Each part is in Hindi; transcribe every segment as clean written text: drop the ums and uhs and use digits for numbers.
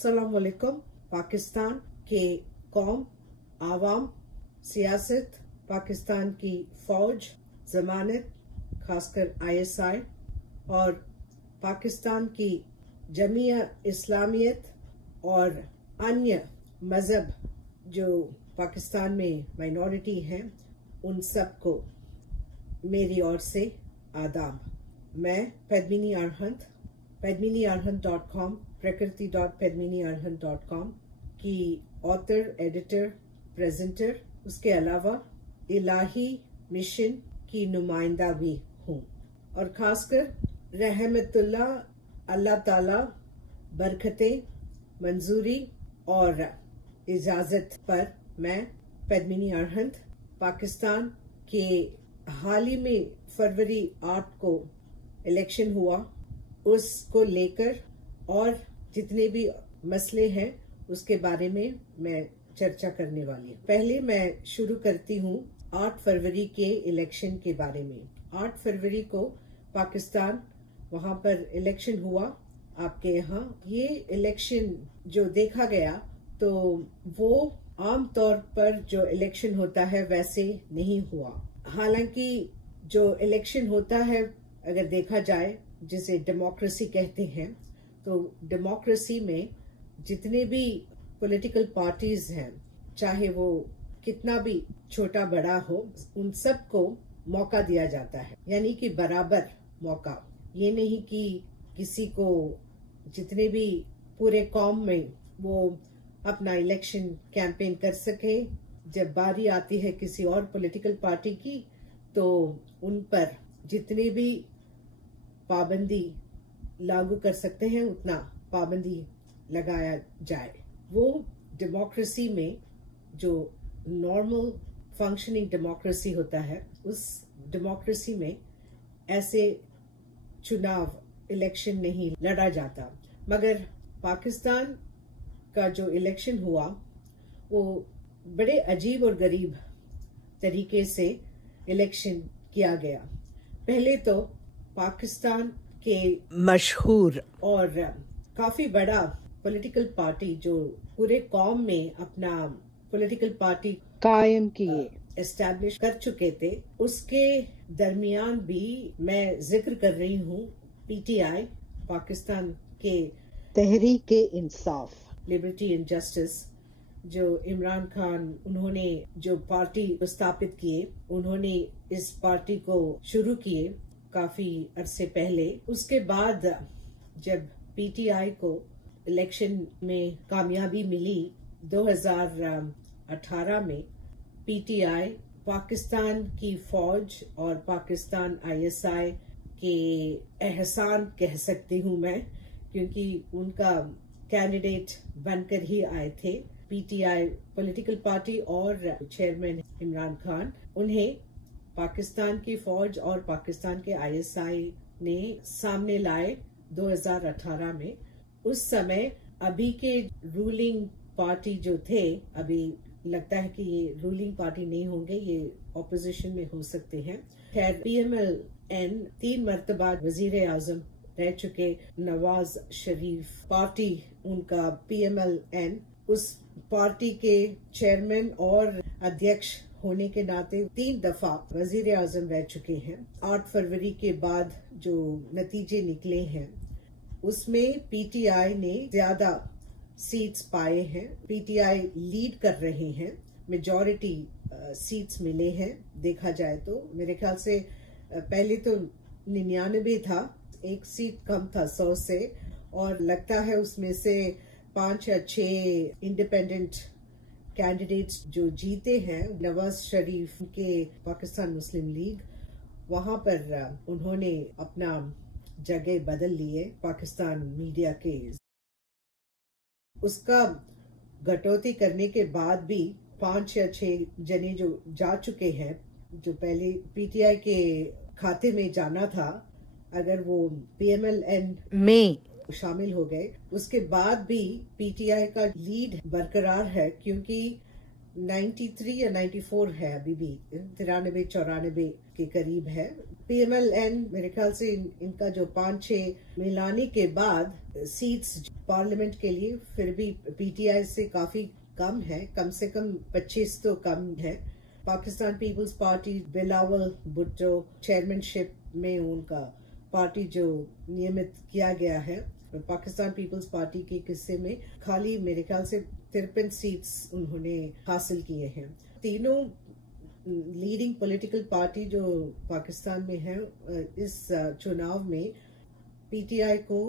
अस्सलाम वालेकुम। पाकिस्तान के कौम, आवाम, सियासत, पाकिस्तान की फौज, जमानत, खासकर ISI और पाकिस्तान की जमीया इस्लामियत और अन्य मजहब जो पाकिस्तान में माइनॉरिटी हैं, उन सबको मेरी ओर से आदाब। मैं पद्मिनी अरहंत, padminiarhant.com, prakriti.padminiarhant.com की ऑथर, एडिटर, प्रेजेंटर, उसके अलावा इलाही मिशन की नुमाइंदा भी हूँ और खासकर रहमतुल्लाह, अल्लाह ताला बरकतें, मंजूरी और इजाजत पर मैं पद्मिनी अरहंत पाकिस्तान के हाल ही में फरवरी 8 को इलेक्शन हुआ, उसको लेकर और जितने भी मसले हैं उसके बारे में मैं चर्चा करने वाली हूँ। पहले मैं शुरू करती हूँ 8 फरवरी के इलेक्शन के बारे में। 8 फरवरी को पाकिस्तान वहाँ पर इलेक्शन हुआ आपके यहाँ। ये इलेक्शन जो देखा गया तो वो आम तौर पर जो इलेक्शन होता है वैसे नहीं हुआ। हालांकि जो इलेक्शन होता है अगर देखा जाए, जिसे डेमोक्रेसी कहते हैं, तो डेमोक्रेसी में जितने भी पॉलिटिकल पार्टीज हैं, चाहे वो कितना भी छोटा बड़ा हो, उन सबको मौका दिया जाता है, यानी कि बराबर मौका। ये नहीं कि किसी को, जितने भी पूरे कौम में वो अपना इलेक्शन कैंपेन कर सके। जब बारी आती है किसी और पॉलिटिकल पार्टी की तो उन पर जितने भी पाबंदी लागू कर सकते हैं उतना पाबंदी लगाया जाए। वो डेमोक्रेसी में जो नॉर्मल फंक्शनिंग डेमोक्रेसी होता है, उस डेमोक्रेसी में ऐसे चुनाव, इलेक्शन नहीं लड़ा जाता। मगर पाकिस्तान का जो इलेक्शन हुआ वो बड़े अजीब और गरीब तरीके से इलेक्शन किया गया। पहले तो पाकिस्तान के मशहूर और काफी बड़ा पॉलिटिकल पार्टी जो पूरे कौम में अपना पॉलिटिकल पार्टी कायम किए, एस्टैब्लिश कर चुके थे, उसके दरमियान भी मैं जिक्र कर रही हूँ PTI, पाकिस्तान के Tehreek Insaf, liberty and justice, जो इमरान खान उन्होंने जो पार्टी स्थापित किए, उन्होंने इस पार्टी को शुरू किए काफी अरसे पहले। उसके बाद जब PTI को इलेक्शन में कामयाबी मिली 2018 में, PTI पाकिस्तान की फौज और पाकिस्तान ISI के एहसान कह सकती हूँ मैं, क्योंकि उनका कैंडिडेट बनकर ही आए थे। PTI पॉलिटिकल पार्टी और चेयरमैन इमरान खान, उन्हें पाकिस्तान की फौज और पाकिस्तान के ISI ने सामने लाए 2018 में। उस समय अभी के रूलिंग पार्टी जो थे, अभी लगता है कि ये रूलिंग पार्टी नहीं होंगे, ये ऑपोजिशन में हो सकते हैं। खैर, PMLN 3 मरतबा वजीर आजम रह चुके नवाज शरीफ पार्टी, उनका PMLN, उस पार्टी के चेयरमैन और अध्यक्ष होने के नाते 3 दफा वजीर आजम रह चुके हैं। 8 फरवरी के बाद जो नतीजे निकले हैं उसमें PTI ने ज्यादा सीट्स पाए हैं। PTI लीड कर रहे हैं, मेजॉरिटी सीट्स मिले हैं। देखा जाए तो मेरे ख्याल से पहले तो 99 था, 1 सीट कम था 100 से, और लगता है उसमें से 5 या 6 इंडिपेंडेंट कैंडिडेट्स जो जीते हैं। नवाज शरीफ के पाकिस्तान मुस्लिम लीग, वहां पर उन्होंने अपना जगह बदल लिए पाकिस्तान मीडिया के। उसका कटौती करने के बाद भी 5 या 6 जने जो जा चुके हैं, जो पहले PTI के खाते में जाना था, अगर वो PMLN में शामिल हो गए, उसके बाद भी PTI का लीड बरकरार है, क्योंकि 93 या 94 है, अभी भी 93-94 के करीब है। PMLN मेरे ख्याल से इनका जो 5-6 मिलाने के बाद सीट्स पार्लियामेंट के लिए फिर भी PTI से काफी कम है, कम से कम 25 तो कम है। पाकिस्तान पीपल्स पार्टी बिलावल भुट्टो चेयरमैनशिप में उनका पार्टी जो नियमित किया गया है, पाकिस्तान पीपल्स पार्टी के किस्से में खाली मेरे ख्याल से 53 सीट्स उन्होंने हासिल किए हैं। तीनों लीडिंग पॉलिटिकल पार्टी जो पाकिस्तान में है, इस चुनाव में PTI को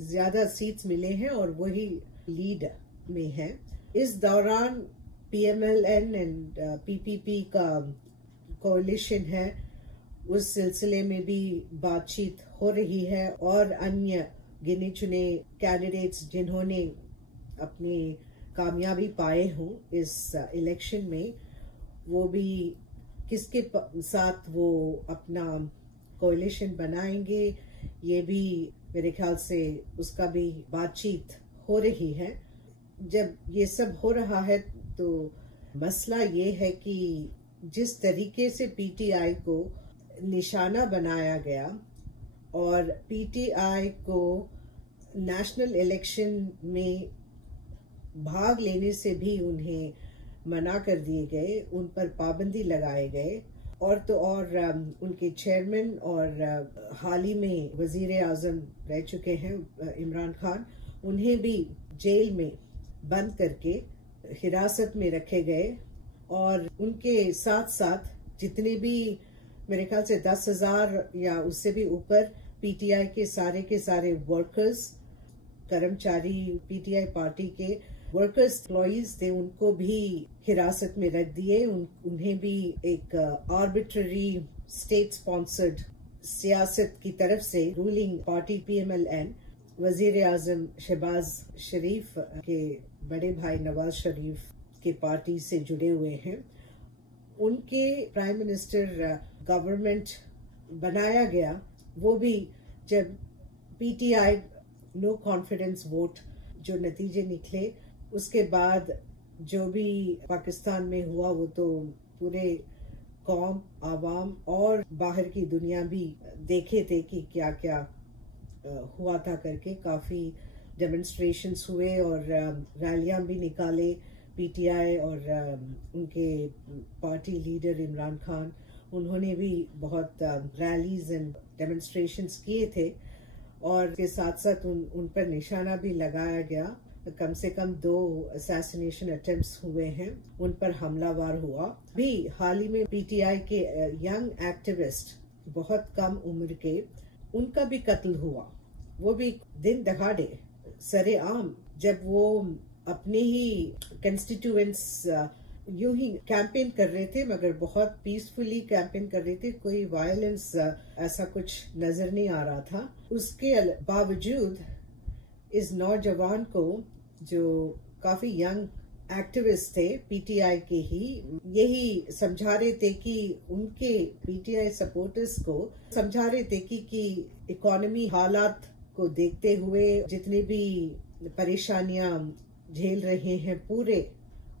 ज्यादा सीट्स मिले हैं और वही लीड में है। इस दौरान PMLN एंड PPP का कोalition है, उस सिलसिले में भी बातचीत हो रही है और अन्य गिने चुने कैंडिडेट्स जिन्होंने अपनी कामयाबी पाए हों इस इलेक्शन में, वो भी किसके साथ वो अपना कोalition बनाएंगे, ये भी मेरे ख्याल से उसका भी बातचीत हो रही है। जब ये सब हो रहा है तो मसला ये है कि जिस तरीके से PTI को निशाना बनाया गया और PTI को नेशनल इलेक्शन में भाग लेने से भी उन्हें मना कर दिए गए, उन पर पाबंदी लगाए गए, और तो और उनके चेयरमैन और हाल ही में वजीर आजम रह चुके हैं इमरान खान, उन्हें भी जेल में बंद करके हिरासत में रखे गए। और उनके साथ साथ जितने भी मेरे ख्याल से 10,000 या उससे भी ऊपर PTI के सारे वर्कर्स, कर्मचारी, PTI पार्टी के वर्कर्स, एम्प्लॉइज थे, उनको भी हिरासत में रख दिए। उन्हें भी एक आर्बिट्ररी स्टेट स्पॉन्सर्ड सियासत की तरफ से रूलिंग पार्टी PMLN वजीर आजम शहबाज शरीफ के बड़े भाई नवाज शरीफ के पार्टी से जुड़े हुए हैं, उनके प्राइम मिनिस्टर गवर्नमेंट बनाया गया। वो भी जब PTI नो कॉन्फिडेंस वोट जो नतीजे निकले, उसके बाद जो भी पाकिस्तान में हुआ वो तो पूरे कौम, आवाम और बाहर की दुनिया भी देखे थे कि क्या क्या हुआ था करके। काफी डेमोन्स्ट्रेशंस हुए और रैलियां भी निकाले PTI और उनके पार्टी लीडर इमरान खान, उन्होंने भी बहुत रैलीज एंड डेमोन्स्ट्रेशंस किए थे। और के साथ साथ उन पर निशाना भी लगाया गया। कम से कम 2 असैसिनेशन अटेम्प्ट्स हुए हैं, उन पर हमलावर हुआ। भी हाल ही में PTI के यंग एक्टिविस्ट, बहुत कम उम्र के, उनका भी कत्ल हुआ, वो भी दिन दहाड़े सरेआम, जब वो अपने ही कंस्टिट्यूएंट्स यूं ही कैंपेन कर रहे थे, मगर बहुत पीसफुली कैंपेन कर रहे थे, कोई वायलेंस ऐसा कुछ नजर नहीं आ रहा था। उसके बावजूद इस नौजवान को, जो काफी यंग एक्टिविस्ट थे PTI के ही, यही समझा रहे थे कि उनके PTI सपोर्टर्स को समझा रहे थे कि इकोनॉमी हालात को देखते हुए जितनी भी परेशानियां झेल रहे हैं पूरे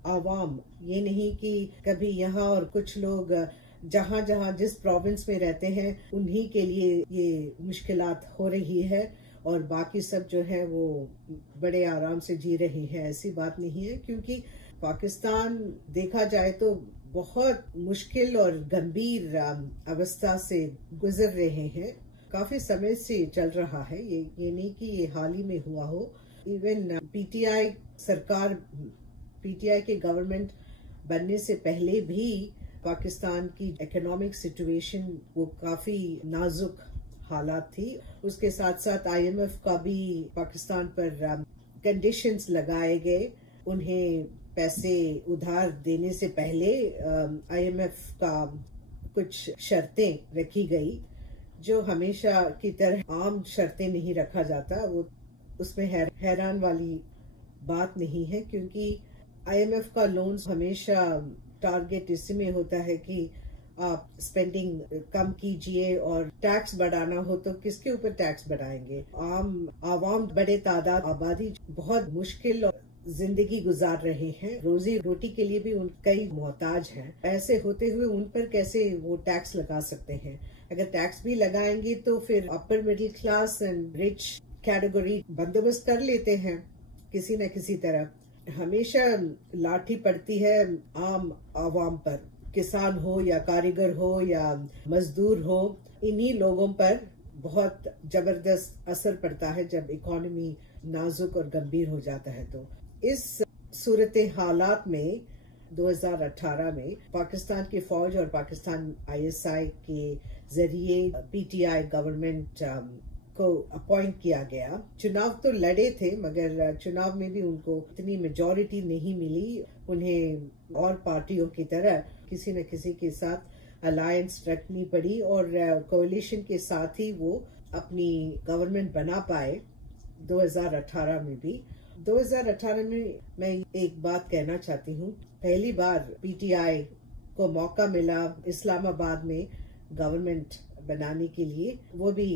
आवाम, ये नहीं कि कभी यहाँ और कुछ लोग जहाँ जहाँ जिस प्रोविंस में रहते हैं उन्हीं के लिए ये मुश्किलात हो रही है और बाकी सब जो है वो बड़े आराम से जी रहे हैं। ऐसी बात नहीं है, क्योंकि पाकिस्तान देखा जाए तो बहुत मुश्किल और गंभीर अवस्था से गुजर रहे हैं। काफी समय से चल रहा है, ये नहीं कि ये हाल ही में हुआ हो। इवन PTI सरकार, PTI के गवर्नमेंट बनने से पहले भी पाकिस्तान की इकोनॉमिक सिचुएशन वो काफी नाजुक हालात थी। उसके साथ साथ IMF का भी पाकिस्तान पर कंडीशंस लगाए गए। उन्हें पैसे उधार देने से पहले IMF का कुछ शर्तें रखी गई, जो हमेशा की तरह आम शर्तें नहीं रखा जाता। वो उसमें हैरान वाली बात नहीं है, क्योंकि IMF का लोन हमेशा टारगेट इसमें होता है कि आप स्पेंडिंग कम कीजिए, और टैक्स बढ़ाना हो तो किसके ऊपर टैक्स बढ़ाएंगे? आवाम बड़े तादाद आबादी बहुत मुश्किल और जिंदगी गुजार रहे हैं, रोजी रोटी के लिए भी कई मोहताज हैं। ऐसे होते हुए उन पर कैसे वो टैक्स लगा सकते हैं? अगर टैक्स भी लगाएंगे तो फिर upper middle class and rich category बंदोबस्त कर लेते हैं किसी न किसी तरह। हमेशा लाठी पड़ती है आम आवाम पर, किसान हो या कारीगर हो या मजदूर हो, इन्हीं लोगों पर बहुत जबरदस्त असर पड़ता है जब इकोनॉमी नाजुक और गंभीर हो जाता है। तो इस सूरत हालात में 2018 में पाकिस्तान की फौज और पाकिस्तान ISI के जरिए PTI गवर्नमेंट को अपॉइंट किया गया। चुनाव तो लड़े थे मगर चुनाव में भी उनको इतनी मेजॉरिटी नहीं मिली। उन्हें और पार्टियों की तरह किसी न किसी के साथ अलायंस रखनी पड़ी और कोalition के साथ ही वो अपनी गवर्नमेंट बना पाए 2018 में भी। 2018 में मैं एक बात कहना चाहती हूँ, पहली बार PTI को मौका मिला इस्लामाबाद में गवर्नमेंट बनाने के लिए, वो भी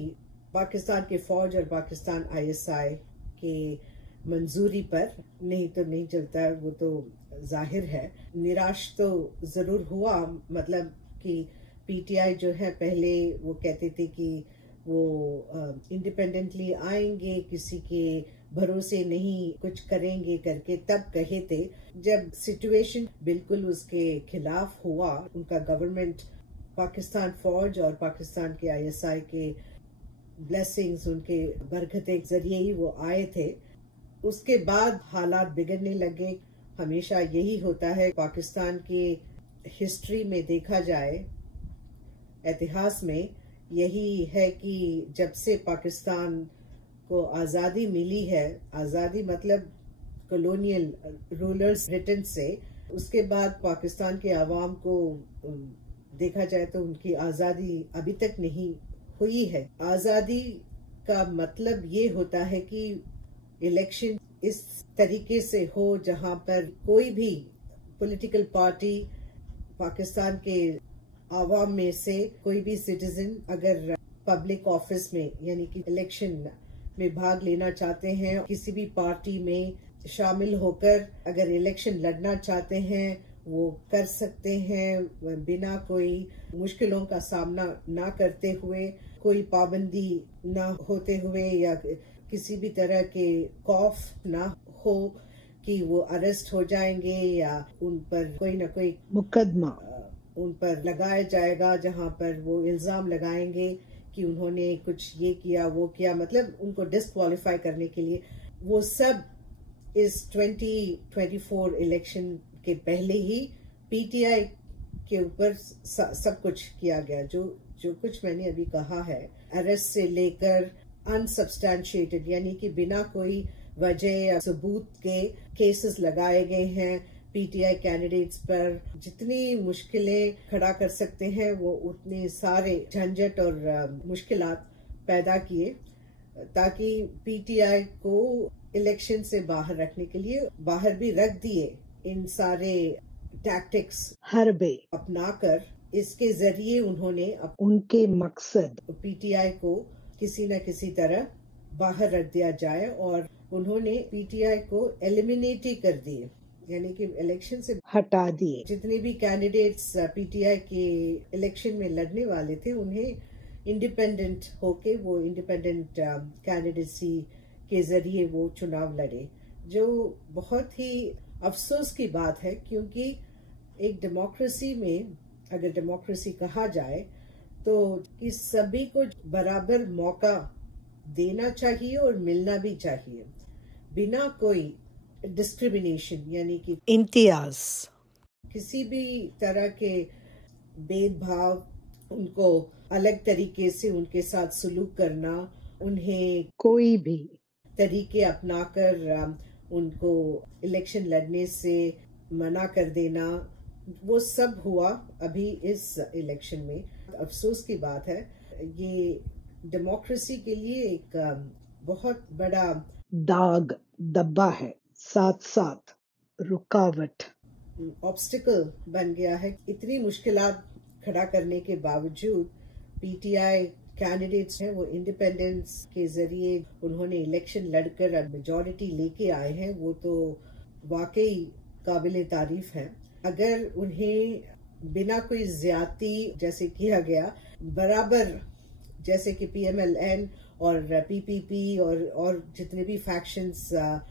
पाकिस्तान के फौज और पाकिस्तान ISI के मंजूरी पर। नहीं तो नहीं चलता है, वो तो जाहिर है। निराश तो जरूर हुआ, मतलब कि PTI जो है पहले वो कहते थे कि वो इंडिपेंडेंटली आएंगे, किसी के भरोसे नहीं कुछ करेंगे करके तब कहे थे। जब सिचुएशन बिल्कुल उसके खिलाफ हुआ, उनका गवर्नमेंट पाकिस्तान फौज और पाकिस्तान के ISI के ब्लेसिंग्स, उनके बरकते जरिए ही वो आए थे, उसके बाद हालात बिगड़ने लगे। हमेशा यही होता है पाकिस्तान की हिस्ट्री में, देखा जाए इतिहास में यही है कि जब से पाकिस्तान को आज़ादी मिली है, आज़ादी मतलब कॉलोनियल रूलर्स ब्रिटेन से, उसके बाद पाकिस्तान के अवाम को देखा जाए तो उनकी आज़ादी अभी तक नहीं हुई है। आज़ादी का मतलब ये होता है कि इलेक्शन इस तरीके से हो जहां पर कोई भी पॉलिटिकल पार्टी, पाकिस्तान के आवाम में से कोई भी सिटीजन अगर पब्लिक ऑफिस में यानी कि इलेक्शन में भाग लेना चाहते हैं, किसी भी पार्टी में शामिल होकर अगर इलेक्शन लड़ना चाहते हैं, वो कर सकते हैं बिना कोई मुश्किलों का सामना ना करते हुए, कोई पाबंदी ना होते हुए या किसी भी तरह के खौफ ना हो कि वो अरेस्ट हो जाएंगे या उन पर कोई ना कोई मुकदमा उन पर लगाया जाएगा, जहां पर वो इल्जाम लगाएंगे कि उन्होंने कुछ ये किया वो किया, मतलब उनको डिस्क्वालीफाई करने के लिए। वो सब इस 2024 इलेक्शन के पहले ही PTI के ऊपर सब कुछ किया गया। जो कुछ मैंने अभी कहा है, अरेस्ट से लेकर अनसब्सटैंशिएटेड यानी कि बिना कोई वजह या सबूत के केसेस लगाए गए हैं PTI कैंडिडेट्स पर। जितनी मुश्किलें खड़ा कर सकते हैं वो उतने सारे झंझट और मुश्किलात पैदा किए ताकि PTI को इलेक्शन से बाहर रखने के लिए बाहर भी रख दिए। इन सारे टैक्टिक्स हरबे अपनाकर इसके जरिए उन्होंने उनके मकसद PTI को किसी न किसी तरह बाहर रख दिया जाए और उन्होंने PTI को एलिमिनेट ही कर दिए, यानी कि इलेक्शन से हटा दिए। जितने भी कैंडिडेट्स PTI के इलेक्शन में लड़ने वाले थे उन्हें इंडिपेंडेंट होके वो इंडिपेंडेंट कैंडिडेसी के जरिए वो चुनाव लड़े, जो बहुत ही अफसोस की बात है क्योंकि एक डेमोक्रेसी में अगर डेमोक्रेसी कहा जाए तो इस सभी को बराबर मौका देना चाहिए और मिलना भी चाहिए बिना कोई डिस्क्रिमिनेशन यानी कि इम्तियाज, किसी भी तरह के भेदभाव, उनको अलग तरीके से उनके साथ सलूक करना, उन्हें कोई भी तरीके अपनाकर उनको इलेक्शन लड़ने से मना कर देना, वो सब हुआ अभी इस इलेक्शन में। अफसोस की बात है, ये डेमोक्रेसी के लिए एक बहुत बड़ा दाग धब्बा है, साथ साथ रुकावट, ऑब्स्टिकल बन गया है। इतनी मुश्किलात खड़ा करने के बावजूद PTI कैंडिडेट्स हैं वो इंडिपेंडेंस के जरिए उन्होंने इलेक्शन लड़कर अब मेजॉरिटी लेके आए हैं, वो तो वाकई काबिले तारीफ है। अगर उन्हें बिना कोई ज्यादती जैसे किया गया, बराबर जैसे कि PMLN और PPP और जितने भी फैक्शंस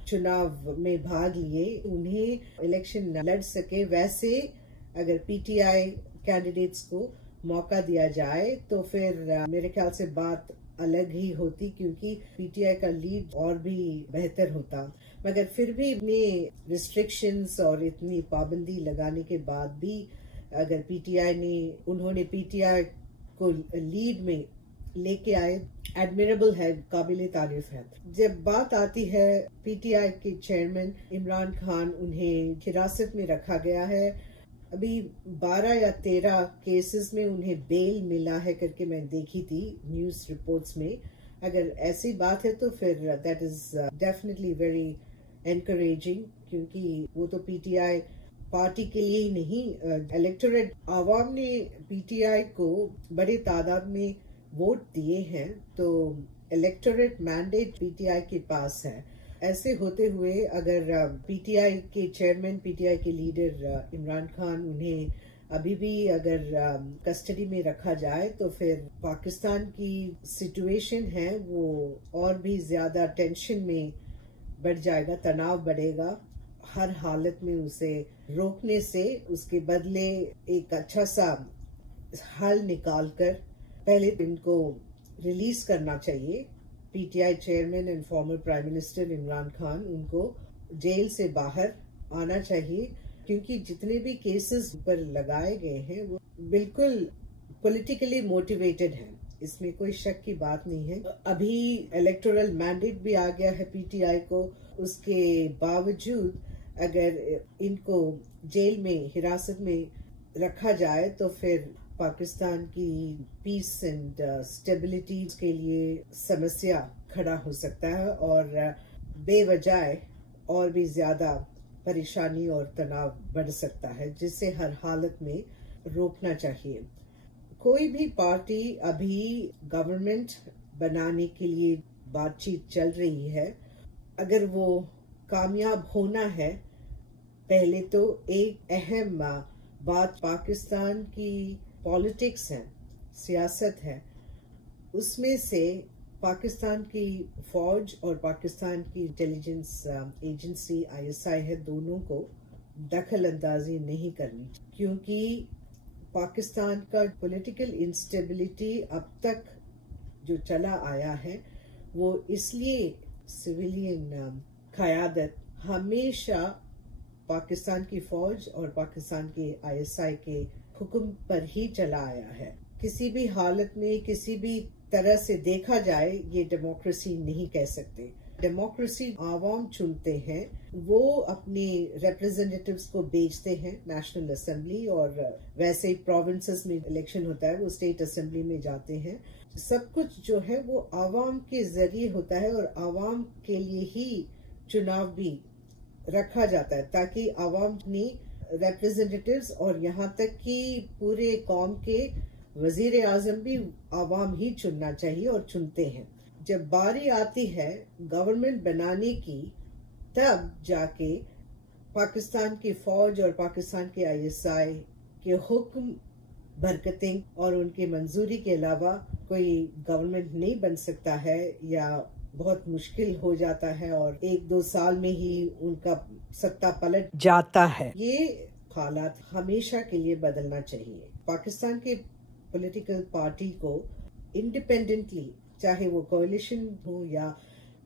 चुनाव में भाग लिए उन्हें इलेक्शन लड़ सके, वैसे अगर PTI कैंडिडेट्स को मौका दिया जाए तो फिर मेरे ख्याल से बात अलग ही होती, क्योंकि PTI का लीड और भी बेहतर होता। मगर फिर भी इतने रिस्ट्रिक्शंस और इतनी पाबंदी लगाने के बाद भी अगर उन्होंने PTI को लीड में लेके आए, एडमिरेबल है, काबिल तारीफ है। जब बात आती है PTI के चेयरमैन इमरान खान, उन्हें हिरासत में रखा गया है। अभी 12 या 13 केसेस में उन्हें बेल मिला है करके मैं देखी थी न्यूज रिपोर्ट्स में। अगर ऐसी बात है तो फिर that is definitely very encouraging, क्योंकि वो तो PTI पार्टी के लिए ही नहीं, इलेक्टोरेट आवाम ने PTI को बड़े तादाद में वोट दिए हैं, तो इलेक्टोरेट मैंडेट PTI के पास है। ऐसे होते हुए अगर PTI के चेयरमैन, PTI के लीडर इमरान खान, उन्हें अभी भी अगर कस्टडी में रखा जाए तो फिर पाकिस्तान की सिचुएशन है वो और भी ज्यादा टेंशन में बढ़ जाएगा, तनाव बढ़ेगा। हर हालत में उसे रोकने से उसके बदले एक अच्छा सा हल निकालकर पहले इनको रिलीज करना चाहिए। PTI chairman and former prime minister Imran Khan, उनको जेल से बाहर आना चाहिए, क्योंकि जितने भी केसेस पर लगाए गए हैं वो बिल्कुल पॉलिटिकली मोटिवेटेड हैं, इसमें कोई शक की बात नहीं है। अभी इलेक्टोरल मैंडेट भी आ गया है PTI को, उसके बावजूद अगर इनको जेल में हिरासत में रखा जाए तो फिर पाकिस्तान की पीस एंड स्टेबिलिटी के लिए समस्या खड़ा हो सकता है और बेवजह और भी ज्यादा परेशानी और तनाव बढ़ सकता है, जिससे हर हालत में रोकना चाहिए। कोई भी पार्टी अभी गवर्नमेंट बनाने के लिए बातचीत चल रही है, अगर वो कामयाब होना है, पहले तो एक अहम बात पाकिस्तान की पॉलिटिक्स है, सियासत है, उसमें से पाकिस्तान की फौज और पाकिस्तान की इंटेलिजेंस एजेंसी ISI है, दोनों को दखल अंदाजी नहीं करनी, क्योंकि पाकिस्तान का पॉलिटिकल इंस्टेबिलिटी अब तक जो चला आया है वो इसलिए सिविलियन क़यादत हमेशा पाकिस्तान की फौज और पाकिस्तान के ISI के हुक्म पर ही चला आया है। किसी भी हालत में, किसी भी तरह से देखा जाए, ये डेमोक्रेसी नहीं कह सकते। डेमोक्रेसी आवाम चुनते हैं, वो अपने रिप्रेजेंटेटिव्स को भेजते हैं नेशनल असेंबली, और वैसे ही प्रोविंसेस में इलेक्शन होता है वो स्टेट असेंबली में जाते हैं। सब कुछ जो है वो आवाम के जरिए होता है और आवाम के लिए ही चुनाव भी रखा जाता है, ताकि आवाम अपनी रिप्रेजेंटेटिव्स और यहाँ तक कि पूरे कौम के वजीर आजम भी आवाम ही चुनना चाहिए और चुनते हैं। जब बारी आती है गवर्नमेंट बनाने की, तब जाके पाकिस्तान की फौज और पाकिस्तान के ISI के हुक्म, बरकतें और उनकी मंजूरी के अलावा कोई गवर्नमेंट नहीं बन सकता है, या बहुत मुश्किल हो जाता है और 1-2 साल में ही उनका सत्ता पलट जाता है। ये हालात हमेशा के लिए बदलना चाहिए। पाकिस्तान के पॉलिटिकल पार्टी को इंडिपेंडेंटली, चाहे वो कोalition हो या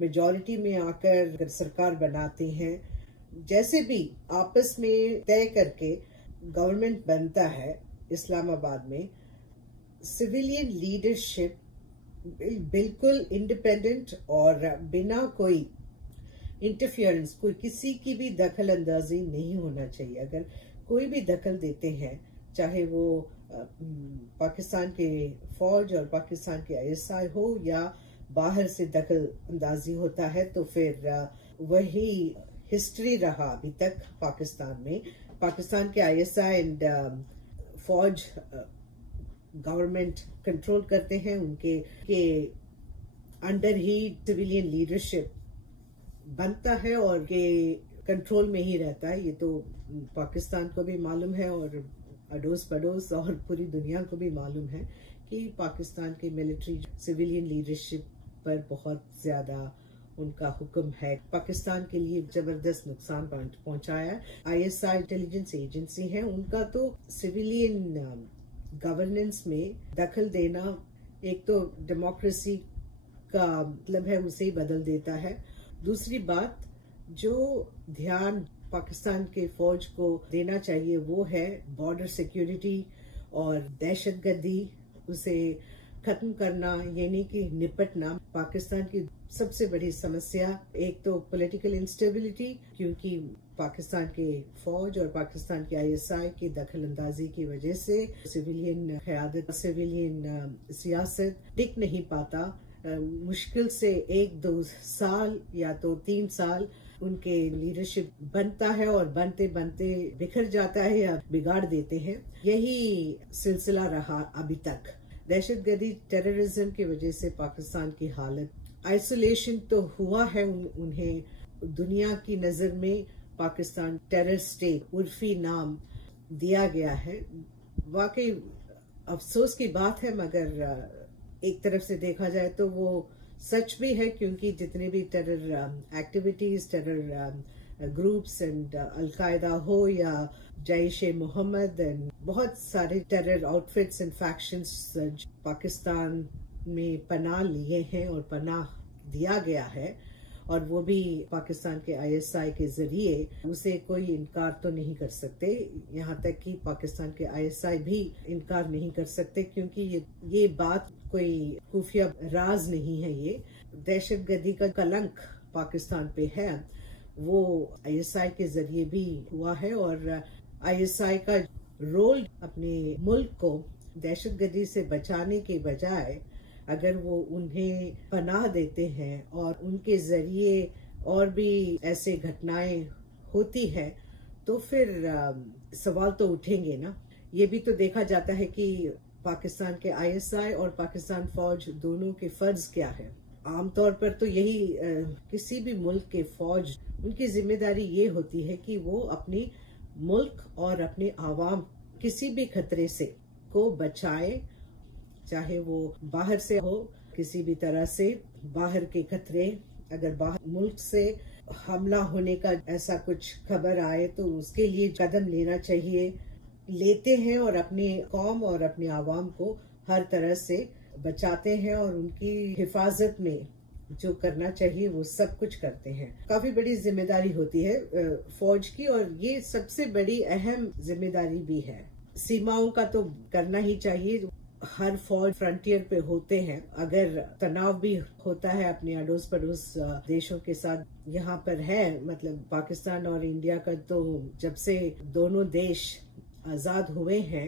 मेजॉरिटी में आकर अगर सरकार बनाते हैं, जैसे भी आपस में तय करके गवर्नमेंट बनता है इस्लामाबाद में, सिविलियन लीडरशिप बिल्कुल इंडिपेंडेंट और बिना कोई इंटरफियरेंस, कोई किसी की भी दखल अंदाजी नहीं होना चाहिए। अगर कोई भी दखल देते हैं, चाहे वो पाकिस्तान के फौज और पाकिस्तान के ISI हो या बाहर से दखल अंदाजी होता है, तो फिर वही हिस्ट्री रहा अभी तक पाकिस्तान में। पाकिस्तान के ISI एंड फौज गवर्नमेंट कंट्रोल करते हैं, उनके अंडर ही सिविलियन लीडरशिप बनता है और के कंट्रोल में ही रहता है। ये तो पाकिस्तान को भी मालूम है और अड़ोस पड़ोस और पूरी दुनिया को भी मालूम है कि पाकिस्तान के मिलिट्री सिविलियन लीडरशिप पर बहुत ज्यादा उनका हुक्म है। पाकिस्तान के लिए जबरदस्त नुकसान पहुंचाया। ISI इंटेलिजेंस एजेंसी है, उनका तो सिविलियन गवर्नेंस में दखल देना एक तो डेमोक्रेसी का मतलब है, उसे ही बदल देता है। दूसरी बात, जो ध्यान पाकिस्तान के फौज को देना चाहिए वो है बॉर्डर सिक्योरिटी और दहशतगर्दी, उसे खत्म करना, यानी कि निपटना। पाकिस्तान की सबसे बड़ी समस्या एक तो पॉलिटिकल इंस्टेबिलिटी, क्योंकि पाकिस्तान के फौज और पाकिस्तान के ISI की दखल अंदाजी की वजह से सिविलियन क़यादत, सिविलियन सियासत टिक नहीं पाता। मुश्किल से 1-2 साल या तो 3 साल उनके लीडरशिप बनता है और बनते बनते बिखर जाता है या बिगाड़ देते हैं। यही सिलसिला रहा अभी तक। दहशतगर्दी, टेररिज्म की वजह से पाकिस्तान की हालत, आइसोलेशन तो हुआ है, उन्हें दुनिया की नजर में पाकिस्तान टेरर स्टेट उर्फी नाम दिया गया है। वाकई अफसोस की बात है, मगर एक तरफ से देखा जाए तो वो सच भी है, क्योंकि जितने भी terror activities, terror groups and al Qaeda हो या जैश-ए-मोहम्मद एंड बहुत सारे terror outfits and factions Pakistan में पनाह लिए हैं और पनाह दिया गया है, और वो भी पाकिस्तान के ISI के जरिए, उसे कोई इनकार तो नहीं कर सकते। यहाँ तक कि पाकिस्तान के ISI भी इनकार नहीं कर सकते, क्योंकि ये बात कोई खुफिया राज नहीं है। ये दहशतगर्दी का कलंक पाकिस्तान पे है, वो ISI के जरिए भी हुआ है। और ISI का रोल अपने मुल्क को दहशतगर्दी से बचाने के बजाय अगर वो उन्हें पनाह देते हैं और उनके जरिए और भी ऐसे घटनाएं होती है, तो फिर सवाल तो उठेंगे ना। ये भी तो देखा जाता है कि पाकिस्तान के ISI और पाकिस्तान फौज दोनों के फर्ज क्या है। आमतौर पर तो यही किसी भी मुल्क के फौज, उनकी जिम्मेदारी ये होती है कि वो अपनी मुल्क और अपने आवाम किसी भी खतरे से को बचाए, चाहे वो बाहर से हो, किसी भी तरह से बाहर के खतरे, अगर बाहर मुल्क से हमला होने का ऐसा कुछ खबर आए तो उसके लिए कदम लेना चाहिए, लेते हैं और अपनी कौम और अपने आवाम को हर तरह से बचाते हैं और उनकी हिफाजत में जो करना चाहिए वो सब कुछ करते हैं। काफी बड़ी जिम्मेदारी होती है फौज की, और ये सबसे बड़ी अहम जिम्मेदारी भी है। सीमाओं का तो करना ही चाहिए। हर फौज फ्रंटियर पे होते हैं, अगर तनाव भी होता है अपने अड़ोस पड़ोस देशों के साथ, यहाँ पर है मतलब पाकिस्तान और इंडिया का तो जब से दोनों देश आजाद हुए हैं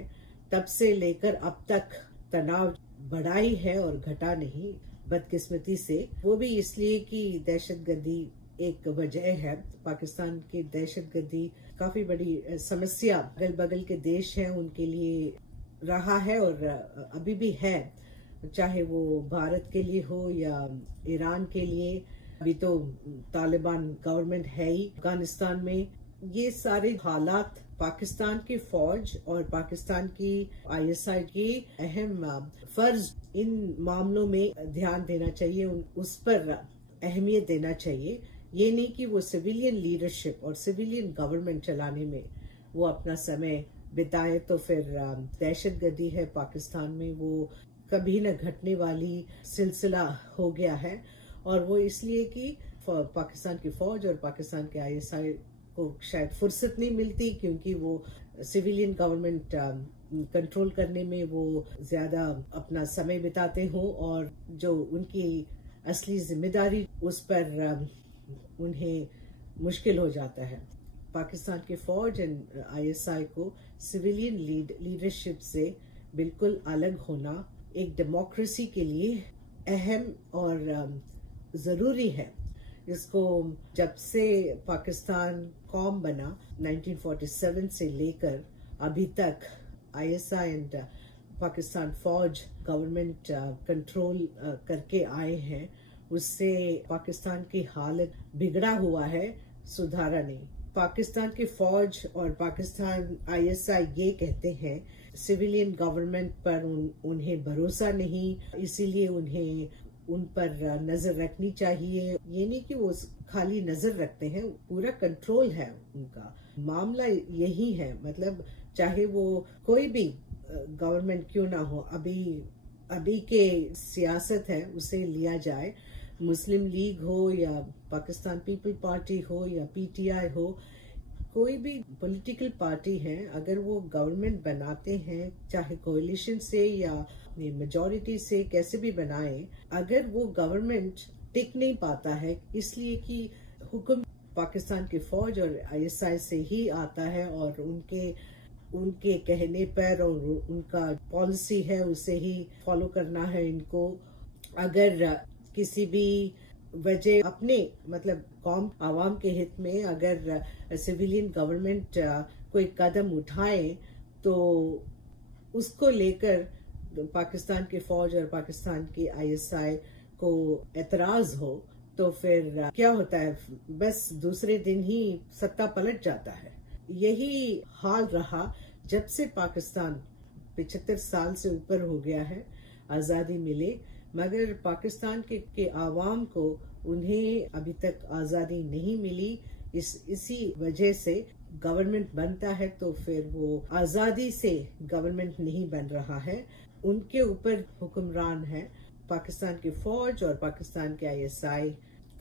तब से लेकर अब तक तनाव बढ़ा ही है और घटा नहीं, बदकिस्मती से। वो भी इसलिए कि दहशतगर्दी एक वजह है। पाकिस्तान की दहशतगर्दी काफी बड़ी समस्या अगल बगल के देश हैं उनके लिए रहा है और अभी भी है, चाहे वो भारत के लिए हो या ईरान के लिए। अभी तो तालिबान गवर्नमेंट है ही अफगानिस्तान में। ये सारे हालात पाकिस्तान की फौज और पाकिस्तान की ISI की अहम फर्ज, इन मामलों में ध्यान देना चाहिए, उस पर अहमियत देना चाहिए। ये नहीं कि वो सिविलियन लीडरशिप और सिविलियन गवर्नमेंट चलाने में वो अपना समय बिताए, तो फिर दहशतगर्दी है पाकिस्तान में, वो कभी न घटने वाली सिलसिला हो गया है। और वो इसलिए कि पाकिस्तान की फौज और पाकिस्तान के ISI को शायद फुर्सत नहीं मिलती, क्योंकि वो सिविलियन गवर्नमेंट कंट्रोल करने में वो ज्यादा अपना समय बिताते हो, और जो उनकी असली जिम्मेदारी उस पर उन्हें मुश्किल हो जाता है। पाकिस्तान की फौज एंड ISI को सिविलियन लीडरशिप से बिल्कुल अलग होना एक डेमोक्रेसी के लिए अहम और जरूरी है। इसको जब से पाकिस्तान कौम बना 1947 से लेकर अभी तक ISI एंड पाकिस्तान फौज गवर्नमेंट कंट्रोल करके आए हैं, उससे पाकिस्तान की हालत बिगड़ा हुआ है, सुधारा नहीं। पाकिस्तान की फौज और पाकिस्तान ISI ये कहते हैं सिविलियन गवर्नमेंट पर उन्हें भरोसा नहीं, इसीलिए उन्हें उन पर नजर रखनी चाहिए। ये नहीं कि वो खाली नजर रखते हैं, पूरा कंट्रोल है उनका। मामला यही है, मतलब चाहे वो कोई भी गवर्नमेंट क्यों ना हो, अभी के सियासत है उसे लिया जाए, मुस्लिम लीग हो या पाकिस्तान पीपल पार्टी हो या PTI हो, कोई भी पॉलिटिकल पार्टी है, अगर वो गवर्नमेंट बनाते हैं, चाहे कोalition से या मेजॉरिटी से कैसे भी बनाए, अगर वो गवर्नमेंट टिक नहीं पाता है इसलिए कि हुक्म पाकिस्तान की फौज और ISI से ही आता है और उनके कहने पर और उनका पॉलिसी है उसे ही फॉलो करना है इनको। अगर किसी भी वजह अपने मतलब कौम आवाम के हित में अगर सिविलियन गवर्नमेंट कोई कदम उठाए तो उसको लेकर पाकिस्तान की फौज और पाकिस्तान की ISI को एतराज हो तो फिर क्या होता है, बस दूसरे दिन ही सत्ता पलट जाता है। यही हाल रहा जब से पाकिस्तान 75 साल से ऊपर हो गया है, आजादी मिले, मगर पाकिस्तान के आवाम को उन्हें अभी तक आजादी नहीं मिली। इसी वजह से गवर्नमेंट बनता है तो फिर वो आजादी से गवर्नमेंट नहीं बन रहा है, उनके ऊपर हुक्मरान है पाकिस्तान की फौज और पाकिस्तान के ISI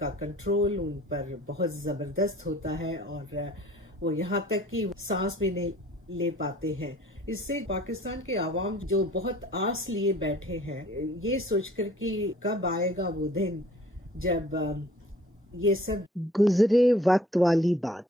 का कंट्रोल उन पर बहुत जबरदस्त होता है और वो यहाँ तक कि सांस भी नहीं ले पाते हैं। इससे पाकिस्तान के आवाम जो बहुत आस लिए बैठे हैं, ये सोचकर कि कब आएगा वो दिन जब ये सब गुजरे वक्त वाली बात,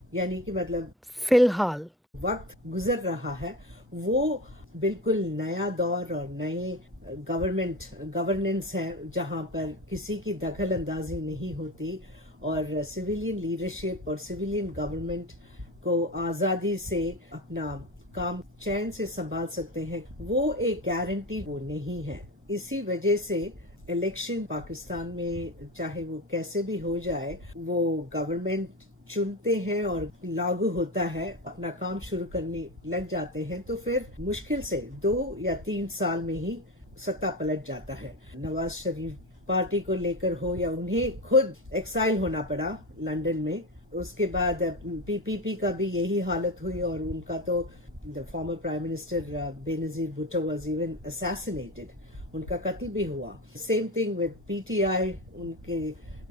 यानी कि मतलब फिलहाल वक्त गुजर रहा है, वो बिल्कुल नया दौर और नए गवर्नेंस है जहां पर किसी की दखल अंदाजी नहीं होती और सिविलियन लीडरशिप और सिविलियन गवर्नमेंट को आजादी से अपना काम चैन से संभाल सकते हैं, वो एक गारंटी वो नहीं है। इसी वजह से इलेक्शन पाकिस्तान में चाहे वो कैसे भी हो जाए, वो गवर्नमेंट चुनते हैं और लागू होता है, अपना काम शुरू करने लग जाते हैं तो फिर मुश्किल से 2 या 3 साल में ही सत्ता पलट जाता है। नवाज शरीफ पार्टी को लेकर हो या उन्हें खुद एक्साइल होना पड़ा लंदन में, उसके बाद PPP का भी यही हालत हुई और उनका तो the former prime minister Benazir Bhutto was even assassinated, उनका कत्ल भी हुआ। सेम थिंग विद PTI, उनके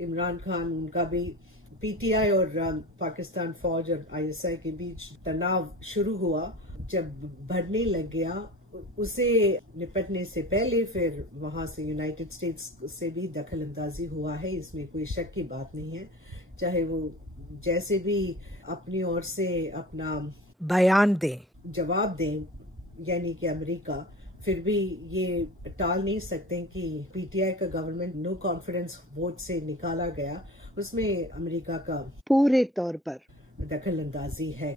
इमरान खान, उनका भी PTI और पाकिस्तान फौज और ISI के बीच तनाव शुरू हुआ, जब बढ़ने लग गया उसे निपटने से पहले फिर वहां से यूनाइटेड स्टेट्स से भी दखल अंदाजी हुआ है, इसमें कोई शक की बात नहीं है। चाहे वो जैसे भी अपनी ओर से अपना बयान दें, जवाब दें, यानी कि अमेरिका, फिर भी ये टाल नहीं सकते कि PTI का गवर्नमेंट नो कॉन्फिडेंस वोट से निकाला गया, उसमें अमेरिका का पूरे तौर पर दखल अंदाजी है।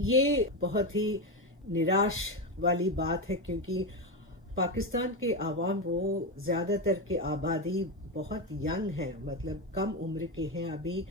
ये बहुत ही निराश वाली बात है क्योंकि पाकिस्तान के आवाम वो ज्यादातर की आबादी बहुत यंग है, मतलब कम उम्र के हैं, अभी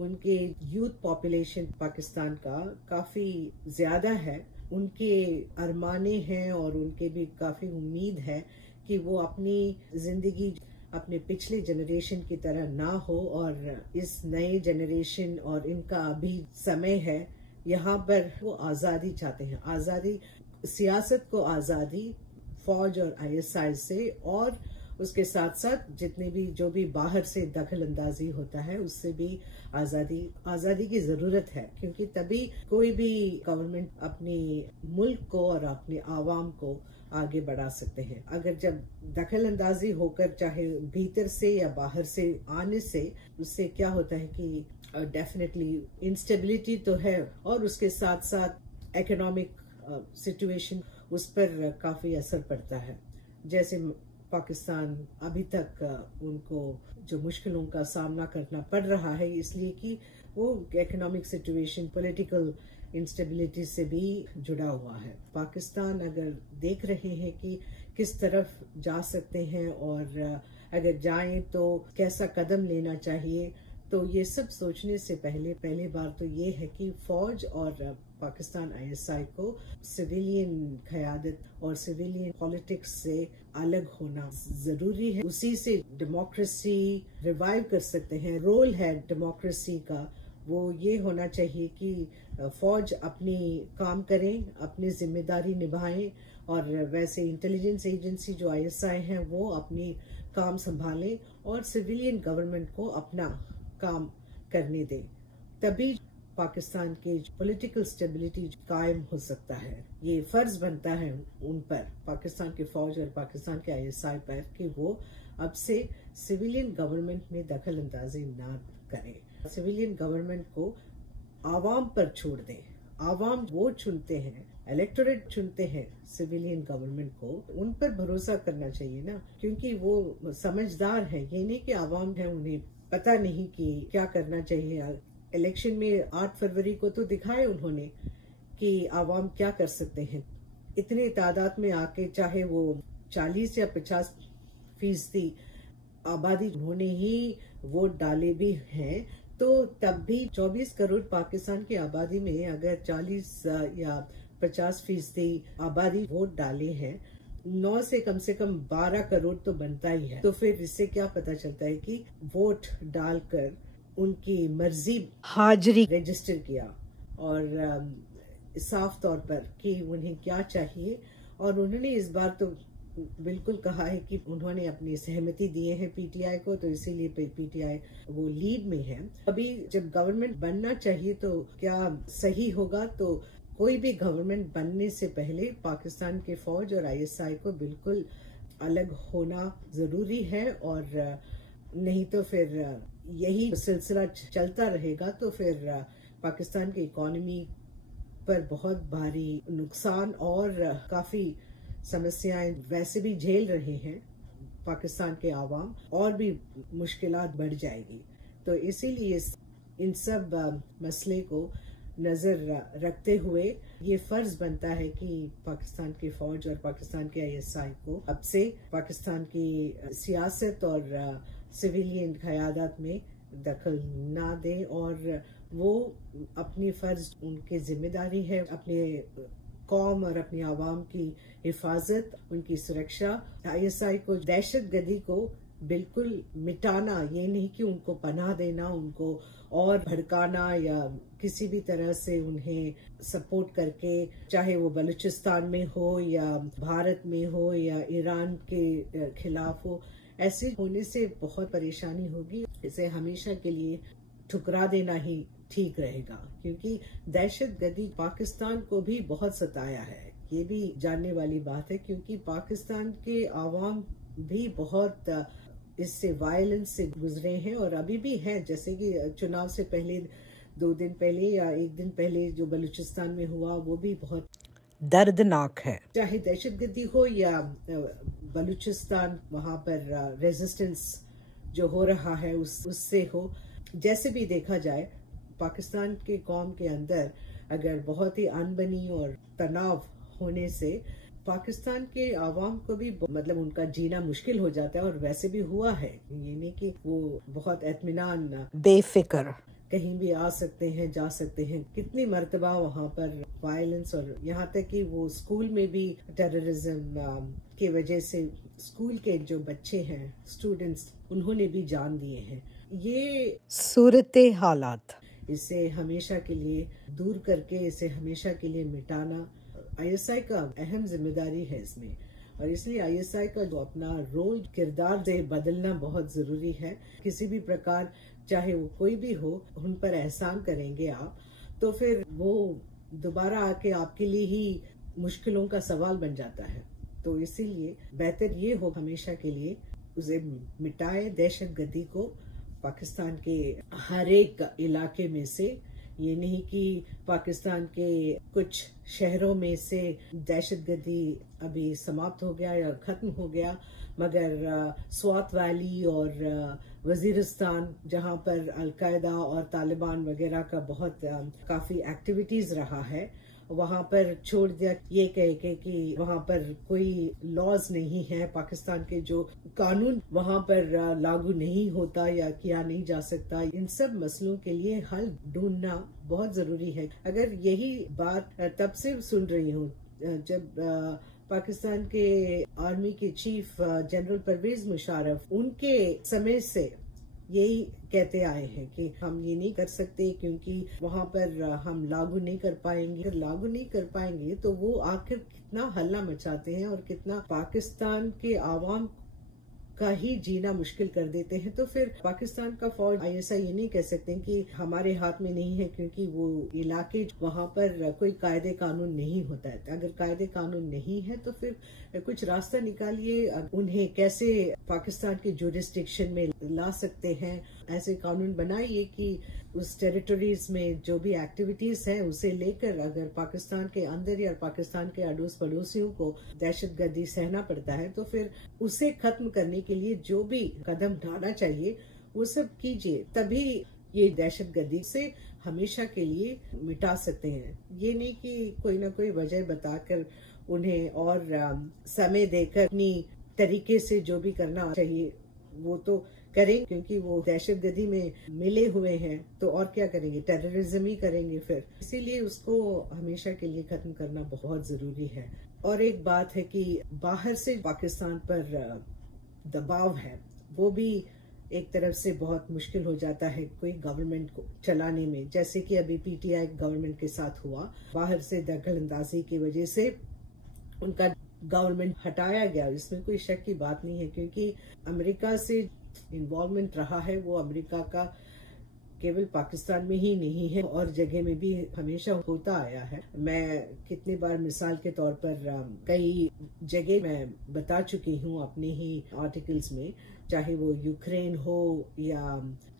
उनके यूथ पॉपुलेशन पाकिस्तान का काफी ज्यादा है, उनके अरमाने हैं और उनके भी काफी उम्मीद है कि वो अपनी जिंदगी अपने पिछले जनरेशन की तरह ना हो और इस नए जनरेशन और इनका अभी समय है यहाँ पर वो आजादी चाहते हैं, आजादी, सियासत को आजादी फौज और ISI से, और उसके साथ साथ जितने भी जो भी बाहर से दखल अंदाजी होता है उससे भी आजादी की जरूरत है, क्योंकि तभी कोई भी गवर्नमेंट अपने मुल्क को और अपने आवाम को आगे बढ़ा सकते हैं। अगर जब दखल अंदाजी होकर चाहे भीतर से या बाहर से आने से, उससे क्या होता है कि डेफिनेटली इंस्टेबिलिटी तो है और उसके साथ साथ इकोनॉमिक सिचुएशन उस पर काफी असर पड़ता है। जैसे पाकिस्तान अभी तक उनको जो मुश्किलों का सामना करना पड़ रहा है इसलिए कि वो इकोनॉमिक सिचुएशन, पॉलिटिकल इंस्टेबिलिटी से भी जुड़ा हुआ है। पाकिस्तान अगर देख रहे हैं कि किस तरफ जा सकते हैं और अगर जाएं तो कैसा कदम लेना चाहिए, तो ये सब सोचने से पहली बार तो ये है कि फौज और पाकिस्तान ISI को सिविलियन क़यादत और सिविलियन पॉलिटिक्स से अलग होना जरूरी है। उसी से डेमोक्रेसी रिवाइव कर सकते हैं। रोल है डेमोक्रेसी का, वो ये होना चाहिए कि फौज अपनी काम करें, अपनी जिम्मेदारी निभाएं, और वैसे इंटेलिजेंस एजेंसी जो ISI है वो अपनी काम संभालें और सिविलियन गवर्नमेंट को अपना काम करने दें। तभी पाकिस्तान के पॉलिटिकल स्टेबिलिटी कायम हो सकता है। ये फर्ज बनता है उन पर, पाकिस्तान के फौज और पाकिस्तान के ISI पर, कि वो अब से सिविलियन गवर्नमेंट में दखल अंदाजी ना करें। सिविलियन गवर्नमेंट को आवाम पर छोड़ दें। आवाम वोट चुनते हैं, इलेक्टोरेट चुनते हैं सिविलियन गवर्नमेंट को, उन पर भरोसा करना चाहिए ना, क्योंकि वो समझदार है। ये नहीं कि आवाम है उन्हें पता नहीं कि क्या करना चाहिए। इलेक्शन में 8 फरवरी को तो दिखाए उन्होंने कि आवाम क्या कर सकते हैं। इतने तादाद में आके, चाहे वो 40 या 50% आबादी उन्होंने ही वोट डाले भी हैं, तो तब भी 24 करोड़ पाकिस्तान की आबादी में अगर 40 या 50% आबादी वोट डाले हैं, 9 से कम 12 करोड़ तो बनता ही है। तो फिर इससे क्या पता चलता है कि वोट डालकर उनकी मर्जी हाजिरी रजिस्टर किया और साफ तौर पर कि उन्हें क्या चाहिए। और उन्होंने इस बार तो बिल्कुल कहा है कि उन्होंने अपनी सहमति दिए हैं PTI को, तो इसीलिए PTI वो लीड में है। अभी जब गवर्नमेंट बनना चाहिए तो क्या सही होगा, तो कोई भी गवर्नमेंट बनने से पहले पाकिस्तान के फौज और ISI को बिल्कुल अलग होना जरूरी है, और नहीं तो फिर यही सिलसिला चलता रहेगा तो फिर पाकिस्तान की इकोनॉमी पर बहुत भारी नुकसान और काफी समस्याएं वैसे भी झेल रहे हैं पाकिस्तान के आवाम, और भी मुश्किलात बढ़ जाएगी। तो इसीलिए इन सब मसले को नजर रखते हुए ये फर्ज बनता है कि पाकिस्तान की फौज और पाकिस्तान के ISI को अब से पाकिस्तान की सियासत और सिविलियन क़यादत में दखल ना दे, और वो अपनी फर्ज, उनकी जिम्मेदारी है अपने कौम और अपनी आवाम की हिफाजत, उनकी सुरक्षा। ISI को दहशतगर्दी को बिल्कुल मिटाना, ये नहीं कि उनको पनाह देना, उनको और भड़काना या किसी भी तरह से उन्हें सपोर्ट करके, चाहे वो बलूचिस्तान में हो या भारत में हो या ईरान के खिलाफ हो, ऐसे होने से बहुत परेशानी होगी। इसे हमेशा के लिए ठुकरा देना ही ठीक रहेगा, क्योंकि दहशतगर्दी पाकिस्तान को भी बहुत सताया है। ये भी जानने वाली बात है, क्योंकि पाकिस्तान के आवाम भी बहुत इससे वायलेंस से गुजरे हैं और अभी भी हैं। जैसे कि चुनाव से पहले 2 दिन पहले या 1 दिन पहले जो बलूचिस्तान में हुआ, वो भी बहुत दर्दनाक है। चाहे दहशतगर्दी हो या बलूचिस्तान, वहां पर रेजिस्टेंस जो हो रहा है उससे हो, जैसे भी देखा जाए, पाकिस्तान के कौम के अंदर अगर बहुत ही अनबनी और तनाव होने से पाकिस्तान के आवाम को भी मतलब उनका जीना मुश्किल हो जाता है, और वैसे भी हुआ है। ये नहीं कि वो बहुत इत्मीनान बेफिक्र कहीं भी आ सकते हैं, जा सकते हैं। कितनी मर्तबा वहाँ पर वायलेंस, और यहाँ तक कि वो स्कूल में भी टेररिज्म की वजह से स्कूल के जो बच्चे हैं, स्टूडेंट्स, उन्होंने भी जान दिए हैं। ये सूरते हालात, इसे हमेशा के लिए दूर करके, इसे हमेशा के लिए मिटाना ISI का अहम जिम्मेदारी है इसमें, और इसलिए ISI का जो अपना रोल, किरदार से बदलना बहुत जरूरी है। किसी भी प्रकार, चाहे वो कोई भी हो, उन पर एहसान करेंगे आप, तो फिर वो दोबारा आके आपके लिए ही मुश्किलों का सवाल बन जाता है। तो इसीलिए बेहतर ये हो हमेशा के लिए उसे मिटाए दहशतगर्दी को पाकिस्तान के हर एक इलाके में से। ये नहीं कि पाकिस्तान के कुछ शहरों में से दहशतगर्दी अभी समाप्त हो गया या खत्म हो गया, मगर स्वात वैली और वजीरिस्तान, जहां पर अलकायदा और तालिबान वगैरह का बहुत काफी एक्टिविटीज रहा है, वहाँ पर छोड़ दिया ये कह के कि वहाँ पर कोई लॉज नहीं है, पाकिस्तान के जो कानून वहाँ पर लागू नहीं होता या किया नहीं जा सकता। इन सब मसलों के लिए हल ढूंढना बहुत जरूरी है। अगर यही बात तब से सुन रही हूँ जब पाकिस्तान के आर्मी के चीफ जनरल परवेज मुशर्रफ उनके समय से यही कहते आए हैं कि हम ये नहीं कर सकते क्योंकि वहाँ पर हम लागू नहीं कर पाएंगे। अगर लागू नहीं कर पाएंगे तो वो आखिर कितना हल्ला मचाते हैं और कितना पाकिस्तान के आवाम का ही जीना मुश्किल कर देते हैं। तो फिर पाकिस्तान का फौज ISI ये नहीं कह सकते कि हमारे हाथ में नहीं है क्योंकि वो इलाके वहाँ पर कोई कायदे कानून नहीं होता है। अगर कायदे कानून नहीं है तो फिर कुछ रास्ता निकालिए, उन्हें कैसे पाकिस्तान के जुरिस्डिक्शन में ला सकते हैं। ऐसे कानून बनाइए कि उस टेरिटरीज में जो भी एक्टिविटीज हैं उसे लेकर अगर पाकिस्तान के अंदर या पाकिस्तान के अड़ोस पड़ोसियों को दहशतगर्दी सहना पड़ता है तो फिर उसे खत्म करने के लिए जो भी कदम उठाना चाहिए वो सब कीजिए, तभी ये दहशतगर्दी से हमेशा के लिए मिटा सकते हैं। ये नहीं कि कोई ना कोई वजह बताकर उन्हें और समय देकर अपनी तरीके से जो भी करना चाहिए वो तो करें, क्योंकि वो दहशतगर्दी में मिले हुए हैं तो और क्या करेंगे, टेररिज्म ही करेंगे फिर। इसीलिए उसको हमेशा के लिए खत्म करना बहुत जरूरी है। और एक बात है कि बाहर से पाकिस्तान पर दबाव है, वो भी एक तरफ से बहुत मुश्किल हो जाता है कोई गवर्नमेंट को चलाने में। जैसे कि अभी PTI गवर्नमेंट के साथ हुआ, बाहर से दखल अंदाजी की वजह से उनका गवर्नमेंट हटाया गया। इसमें कोई शक की बात नहीं है क्योंकि अमेरिका से इन्वॉल्वमेंट रहा है वो अमेरिका का केवल पाकिस्तान में ही नहीं है और जगह में भी हमेशा होता आया है। मैं कितनी बार मिसाल के तौर पर कई जगह मैं बता चुकी हूँ अपने ही आर्टिकल्स में, चाहे वो यूक्रेन हो या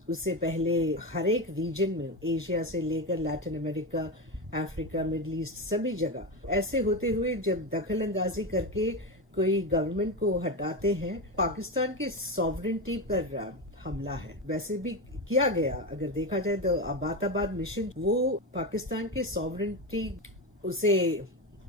उससे पहले हर एक रीजन में, एशिया से लेकर Latin America, Africa, middle east, सभी जगह ऐसे होते हुए जब दखल अंदाजी करके कोई गवर्नमेंट को हटाते हैं, पाकिस्तान के सॉवरेनिटी पर हमला है। वैसे भी किया गया, अगर देखा जाए तो अबाताबाद मिशन वो पाकिस्तान के सॉवरेनिटी उसे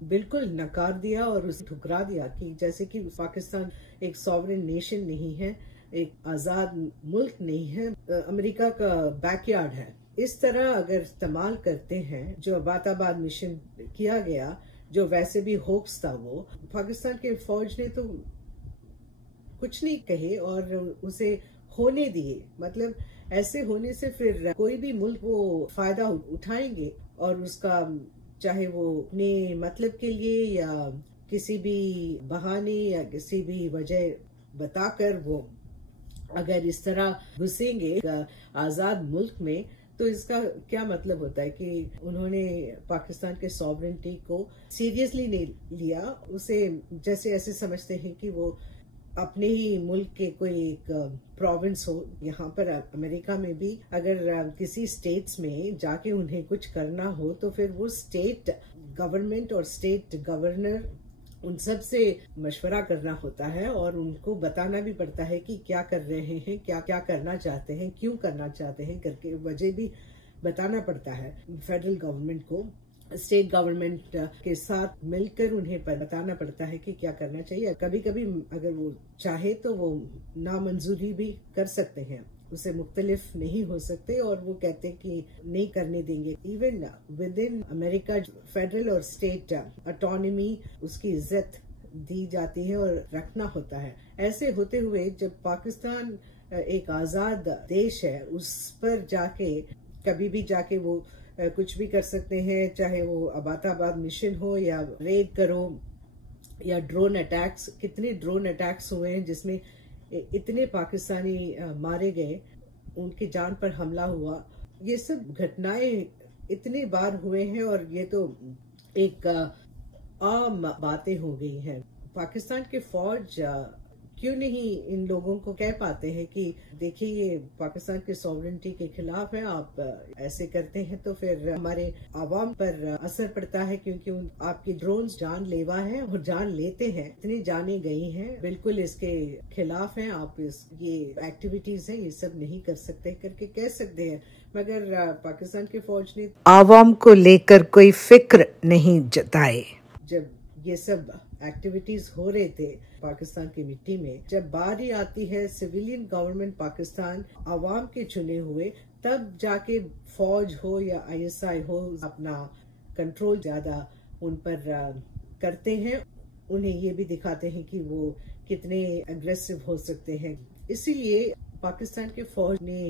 बिल्कुल नकार दिया और उसे ठुकरा दिया कि जैसे कि पाकिस्तान एक सॉवरेन नेशन नहीं है, एक आजाद मुल्क नहीं है, अमेरिका का बैकयार्ड है। इस तरह अगर इस्तेमाल करते हैं जो अबाताबाद मिशन किया गया, जो वैसे भी होक्स था, वो पाकिस्तान के फौज ने तो कुछ नहीं कहे और उसे होने दिए। मतलब ऐसे होने से फिर कोई भी मुल्क वो फायदा उठाएंगे और उसका चाहे वो अपने मतलब के लिए या किसी भी बहाने या किसी भी वजह बताकर वो अगर इस तरह घुसेंगे आजाद मुल्क में, तो इसका क्या मतलब होता है कि उन्होंने पाकिस्तान के सॉवरेनिटी को सीरियसली नहीं लिया। उसे जैसे ऐसे समझते हैं कि वो अपने ही मुल्क के कोई एक प्रोविंस हो। यहाँ पर अमेरिका में भी अगर किसी स्टेट्स में जाके उन्हें कुछ करना हो तो फिर वो स्टेट गवर्नमेंट और स्टेट गवर्नर उन सब से मशवरा करना होता है और उनको बताना भी पड़ता है कि क्या कर रहे हैं, क्या क्या करना चाहते हैं, क्यों करना चाहते हैं करके वजह भी बताना पड़ता है फेडरल गवर्नमेंट को। स्टेट गवर्नमेंट के साथ मिलकर उन्हें बताना पड़ता है कि क्या करना चाहिए। कभी कभी अगर वो चाहे तो वो नामंजूरी भी कर सकते हैं, उसे मुख्तलिफ नहीं हो सकते और वो कहते हैं कि नहीं करने देंगे। Even with in America federal और स्टेट ऑटोनॉमी उसकी इज्जत दी जाती है और रखना होता है। ऐसे होते हुए जब पाकिस्तान एक आजाद देश है, उस पर जाके कभी भी जाके वो कुछ भी कर सकते हैं, चाहे वो अबाताबाद मिशन हो या रेड करो या ड्रोन अटैक्स। कितने ड्रोन अटैक्स हुए हैं जिसमें इतने पाकिस्तानी मारे गए, उनकी जान पर हमला हुआ। ये सब घटनाएं इतने बार हुए हैं और ये तो एक आम बातें हो गई हैं। पाकिस्तान के फौज क्यों नहीं इन लोगों को कह पाते हैं कि देखिए ये पाकिस्तान के सॉवरेनिटी के खिलाफ है, आप ऐसे करते हैं तो फिर हमारे आवाम पर असर पड़ता है, क्योंकि आपकी ड्रोन्स जानलेवा हैं और जान लेते हैं, इतनी जाने गई हैं, बिल्कुल इसके खिलाफ हैं, आप ये एक्टिविटीज हैं ये सब नहीं कर सकते करके कह सकते हैं। मगर पाकिस्तान की फौज ने आवाम को लेकर कोई फिक्र नहीं जताए। जब ये सब एक्टिविटीज हो रहे थे पाकिस्तान की मिट्टी में, जब बारी आती है सिविलियन गवर्नमेंट पाकिस्तान आवाम के चुने हुए, तब जाके फौज हो या ISI हो अपना कंट्रोल ज्यादा उन पर करते हैं, उन्हें ये भी दिखाते हैं कि वो कितने अग्रेसिव हो सकते हैं। इसीलिए पाकिस्तान के फौज ने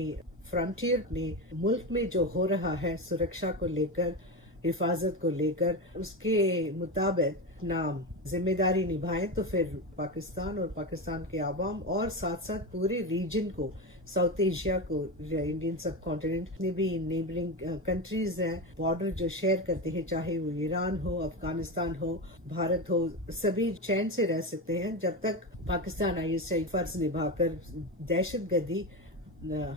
फ्रंटियर ने मुल्क में जो हो रहा है सुरक्षा को लेकर, हिफाजत को लेकर, उसके मुताबिक अपना जिम्मेदारी निभाएं, तो फिर पाकिस्तान और पाकिस्तान के आवाम और साथ साथ पूरे रीजन को, साउथ एशिया को, इंडियन सब कॉन्टिनेंट में भी नेबरिंग कंट्रीज हैं, बॉर्डर जो शेयर करते हैं, चाहे वो ईरान हो, अफगानिस्तान हो, भारत हो, सभी चैन से रह सकते हैं जब तक पाकिस्तान ISI फर्ज निभाकर दहशतगर्दी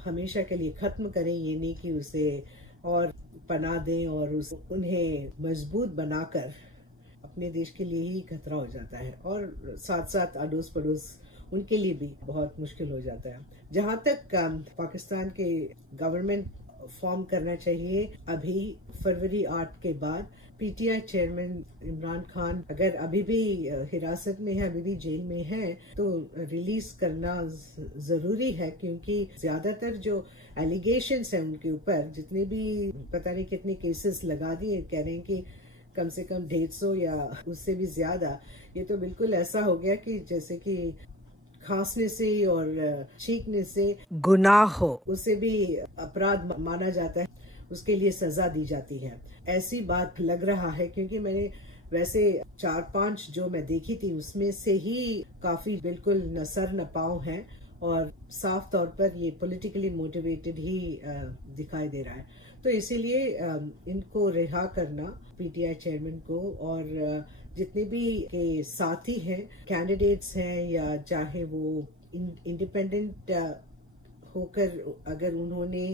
हमेशा के लिए खत्म करें। ये नहीं कि उसे और पनाह दें और उन्हें मजबूत बनाकर अपने देश के लिए ही खतरा हो जाता है, और साथ साथ अड़ोस पड़ोस उनके लिए भी बहुत मुश्किल हो जाता है। जहां तक पाकिस्तान के गवर्नमेंट फॉर्म करना चाहिए, अभी फरवरी 8 के बाद PTI चेयरमैन इमरान खान अगर अभी भी हिरासत में है, अभी भी जेल में है, तो रिलीज करना जरूरी है, क्योंकि ज्यादातर जो एलिगेशंस हैं उनके ऊपर, जितने भी पता नहीं कितने केसेस लगा दिए, कह रहे हैं कि कम से कम 150 या उससे भी ज्यादा। ये तो बिल्कुल ऐसा हो गया कि जैसे कि खांसने से और छींकने से गुनाह हो, उसे भी अपराध माना जाता है, उसके लिए सजा दी जाती है। ऐसी बात लग रहा है, क्योंकि मैंने वैसे 4-5 जो मैं देखी थी उसमें से ही काफी बिल्कुल न सर न पाँव हैं, और साफ तौर पर ये पॉलिटिकली मोटिवेटेड ही दिखाई दे रहा है। तो इसीलिए इनको रिहा करना, PTI चेयरमैन को, और जितने भी के साथी हैं, कैंडिडेट्स हैं, या चाहे वो इंडिपेंडेंट होकर अगर उन्होंने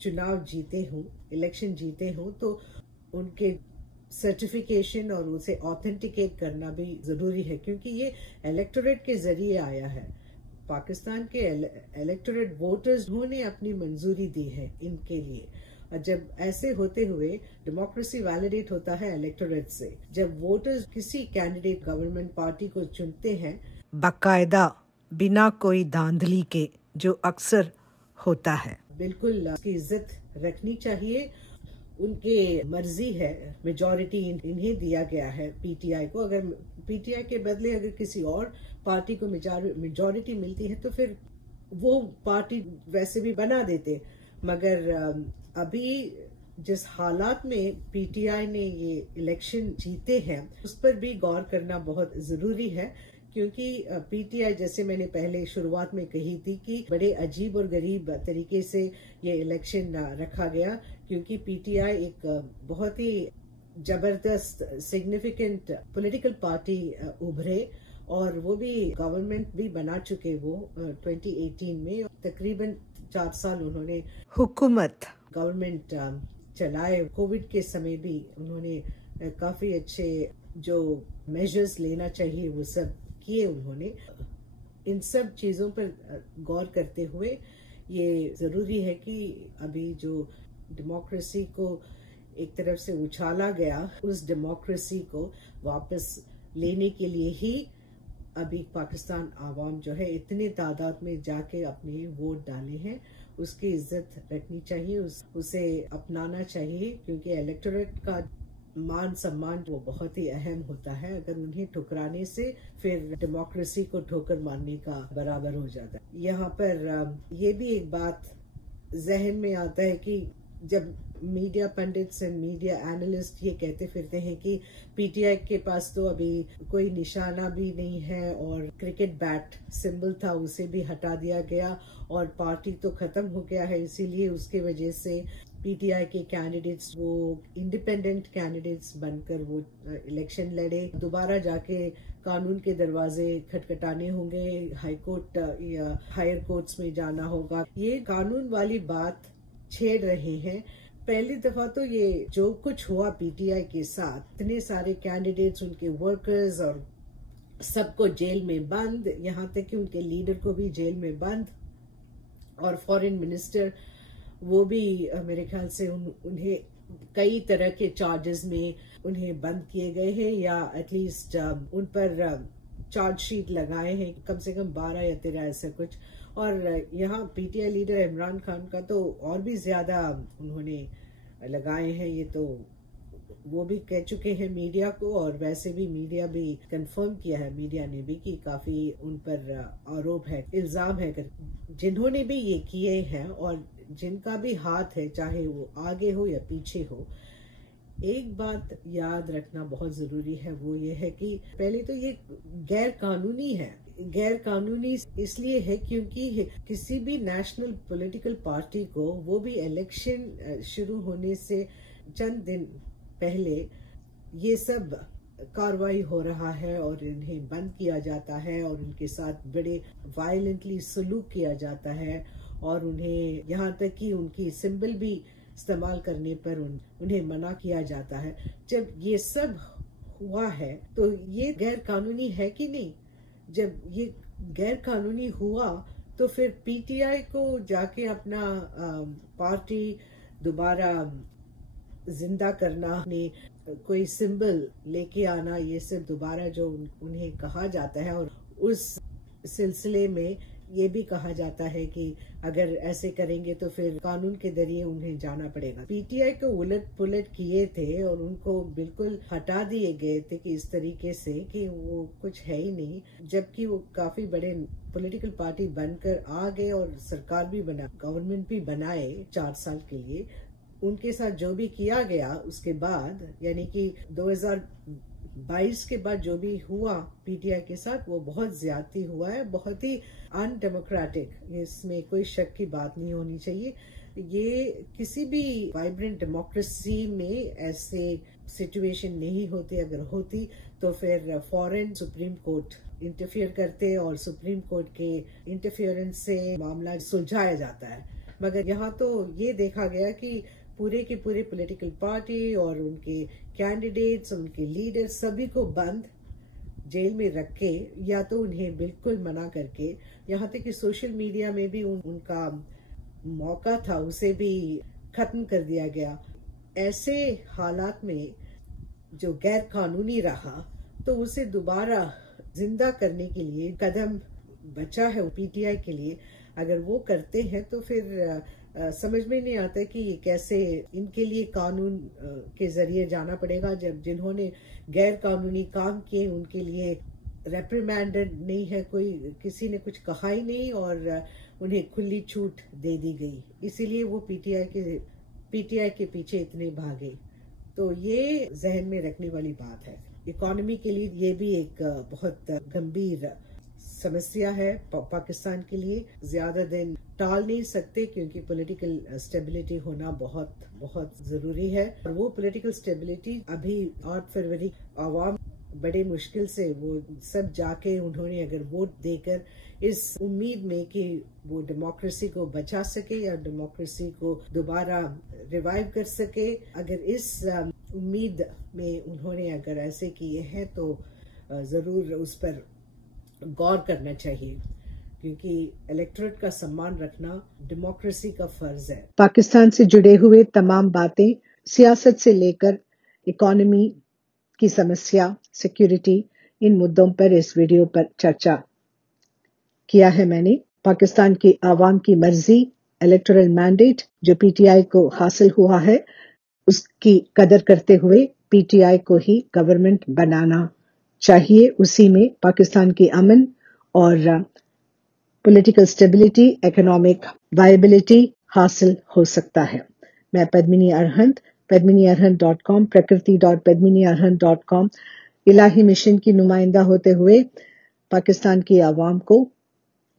चुनाव जीते हों, इलेक्शन जीते हों, तो उनके सर्टिफिकेशन और उसे ऑथेंटिकेट करना भी जरूरी है, क्योंकि ये इलेक्टोरेट के जरिए आया है। पाकिस्तान के इलेक्टोरेट वोटर्स ने अपनी मंजूरी दी है इनके लिए, और जब ऐसे होते हुए डेमोक्रेसी वैलिडेट होता है इलेक्टोरेट से, जब वोटर्स किसी कैंडिडेट गवर्नमेंट पार्टी को चुनते हैं बाकायदा, बिना कोई धांधली के, जो अक्सर होता है, बिल्कुल उसकी इज्जत रखनी चाहिए। उनके मर्जी है, मेजॉरिटी इन्हें दिया गया है PTI को। अगर PTI के बदले अगर किसी और पार्टी को मेजॉरिटी मिलती है तो फिर वो पार्टी वैसे भी बना देते, मगर अभी जिस हालात में PTI ने ये इलेक्शन जीते हैं उस पर भी गौर करना बहुत जरूरी है, क्योंकि PTI, जैसे मैंने पहले शुरुआत में कही थी, कि बड़े अजीब और गरीब तरीके से ये इलेक्शन रखा गया, क्योंकि PTI एक बहुत ही जबरदस्त सिग्निफिकेंट पॉलिटिकल पार्टी उभरे, और वो भी गवर्नमेंट भी बना चुके वो 2018 में। तकरीबन 4 साल उन्होंने हुकूमत गवर्नमेंट चलाए। कोविड के समय भी उन्होंने काफी अच्छे जो मेजर्स लेना चाहिए वो सब किए उन्होंने। इन सब चीजों पर गौर करते हुए ये जरूरी है कि अभी जो डेमोक्रेसी को एक तरफ से उछाला गया, उस डेमोक्रेसी को वापस लेने के लिए ही अभी पाकिस्तान आवाम जो है इतनी तादाद में जाके अपने वोट डाले हैं, उसकी इज्जत रखनी चाहिए, उसे अपनाना चाहिए, क्योंकि इलेक्टोरेट का मान सम्मान वो बहुत ही अहम होता है। अगर उन्हें ठुकराने से फिर डेमोक्रेसी को ठोकर मारने का बराबर हो जाता है। यहाँ पर ये भी एक बात जहन में आता है कि जब media pandits and media analyst ये कहते फिरते हैं कि PTI के पास तो अभी कोई निशाना भी नहीं है, और क्रिकेट बैट सिंबल था उसे भी हटा दिया गया, और पार्टी तो खत्म हो गया है, इसीलिए उसके वजह से पीटीआई के कैंडिडेट्स वो इंडिपेंडेंट कैंडिडेट्स बनकर वो इलेक्शन लड़े। दोबारा जाके कानून के दरवाजे खटखटाने होंगे, हाई कोर्ट या हायर कोर्ट्स में जाना होगा। ये कानून वाली बात छेड़ रहे हैं। पहली दफा तो ये जो कुछ हुआ पीटीआई के साथ, इतने सारे कैंडिडेट्स, उनके वर्कर्स और सबको जेल में बंद, यहाँ तक कि उनके लीडर को भी जेल में बंद, और फॉरेन मिनिस्टर वो भी मेरे ख्याल से उन्हें कई तरह के चार्जेस में उन्हें बंद किए गए हैं, या एटलीस्ट उन पर चार्जशीट लगाए हैं, कम से कम 12 या 13 ऐसा कुछ। और यहाँ पीटीआई लीडर इमरान खान का तो और भी ज्यादा उन्होंने लगाए हैं। ये तो वो भी कह चुके हैं मीडिया को, और वैसे भी मीडिया भी कंफर्म किया है, मीडिया ने भी, कि काफी उन पर आरोप है, इल्जाम है जिन्होंने भी ये किए हैं और जिनका भी हाथ है, चाहे वो आगे हो या पीछे हो। एक बात याद रखना बहुत जरूरी है, वो ये है कि पहले तो ये गैर कानूनी है। गैर कानूनी इसलिए है क्योंकि किसी भी नेशनल पॉलिटिकल पार्टी को, वो भी इलेक्शन शुरू होने से चंद दिन पहले, ये सब कार्रवाई हो रहा है और इन्हें बंद किया जाता है और उनके साथ बड़े वायलेंटली सलूक किया जाता है, और उन्हें यहाँ तक कि उनकी सिंबल भी इस्तेमाल करने पर उन्हें मना किया जाता है। जब ये सब हुआ है तो ये गैर कानूनी है कि नहीं? जब ये गैर कानूनी हुआ तो फिर पीटीआई को जाके अपना पार्टी दोबारा जिंदा करना, ने कोई सिंबल लेके आना, ये सब दोबारा जो उन्हें कहा जाता है, और उस सिलसिले में ये भी कहा जाता है कि अगर ऐसे करेंगे तो फिर कानून के जरिए उन्हें जाना पड़ेगा। पीटीआई को उलट पुलट किए थे और उनको बिल्कुल हटा दिए गए थे कि इस तरीके से कि वो कुछ है ही नहीं, जबकि वो काफी बड़े पॉलिटिकल पार्टी बनकर आ गए और सरकार भी बना, गवर्नमेंट भी बनाए 4 साल के लिए। उनके साथ जो भी किया गया उसके बाद, यानी कि 2022 के बाद जो भी हुआ पीटीआई के साथ, वो बहुत ज्यादती हुआ है, बहुत ही अनडेमोक्रेटिक, इसमें कोई शक की बात नहीं होनी चाहिए। ये किसी भी वाइब्रेंट डेमोक्रेसी में ऐसे सिचुएशन नहीं होती। अगर होती तो फिर फॉरेन सुप्रीम कोर्ट इंटरफियर करते और सुप्रीम कोर्ट के इंटरफियरेंस से मामला सुलझाया जाता है। मगर यहाँ तो ये देखा गया कि पूरे के पूरे पॉलिटिकल पार्टी और उनके कैंडिडेट्स, उनके लीडर, सभी को बंद जेल में रख के, या तो उन्हें बिल्कुल मना करके, यहाँ तक कि सोशल मीडिया में भी उनका मौका था उसे भी खत्म कर दिया गया। ऐसे हालात में जो गैर कानूनी रहा तो उसे दोबारा जिंदा करने के लिए कदम बचा है पीटीआई के लिए। अगर वो करते हैं तो फिर समझ में नहीं आता कि कैसे इनके लिए कानून के जरिए जाना पड़ेगा, जब जिन्होंने गैर कानूनी काम किए उनके लिए रेप्रिमेंडेड नहीं है, कोई किसी ने कुछ कहा ही नहीं और उन्हें खुली छूट दे दी गई। इसीलिए वो पीटीआई के पीछे इतने भागे। तो ये जहन में रखने वाली बात है। इकोनॉमी के लिए ये भी एक बहुत गंभीर समस्या है पाकिस्तान के लिए। ज्यादा दिन टाल नहीं सकते क्योंकि पॉलिटिकल स्टेबिलिटी होना बहुत बहुत जरूरी है। और वो पॉलिटिकल स्टेबिलिटी अभी 8 फरवरी आवाम बड़े मुश्किल से वो सब जाके उन्होंने अगर वोट देकर इस उम्मीद में कि वो डेमोक्रेसी को बचा सके या डेमोक्रेसी को दोबारा रिवाइव कर सके, अगर इस उम्मीद में उन्होंने अगर ऐसे किए हैं तो जरूर उस पर गौर करना चाहिए, क्योंकि इलेक्टोरेट का सम्मान रखना डेमोक्रेसी का फर्ज है। पाकिस्तान से जुड़े हुए तमाम बातें, सियासत से लेकर इकोनॉमी की समस्या, सिक्योरिटी, इन मुद्दों पर इस वीडियो पर चर्चा किया है मैंने। पाकिस्तान की आवाम की मर्जी, इलेक्टोरल मैंडेट जो पीटीआई को हासिल हुआ है, उसकी कदर करते हुए पीटीआई को ही गवर्नमेंट बनाना चाहिए। उसी में पाकिस्तान की अमन और पॉलिटिकल स्टेबिलिटी, इकोनॉमिक वायबिलिटी हासिल हो सकता है। मैं पद्मिनी अरहंत, padminiarhant.com, prakriti.padminiarhant.com, इलाही मिशन की नुमाइंदा होते हुए पाकिस्तान की आवाम को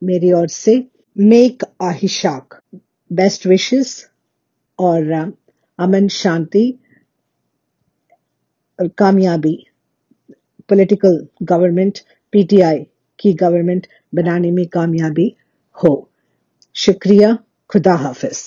मेरी ओर से मेक आहिशाक, बेस्ट विशेस, और अमन शांति और कामयाबी पॉलिटिकल गवर्नमेंट पीटीआई की गवर्नमेंट बनाने में कामयाबी हो। शुक्रिया। खुदा हाफिज।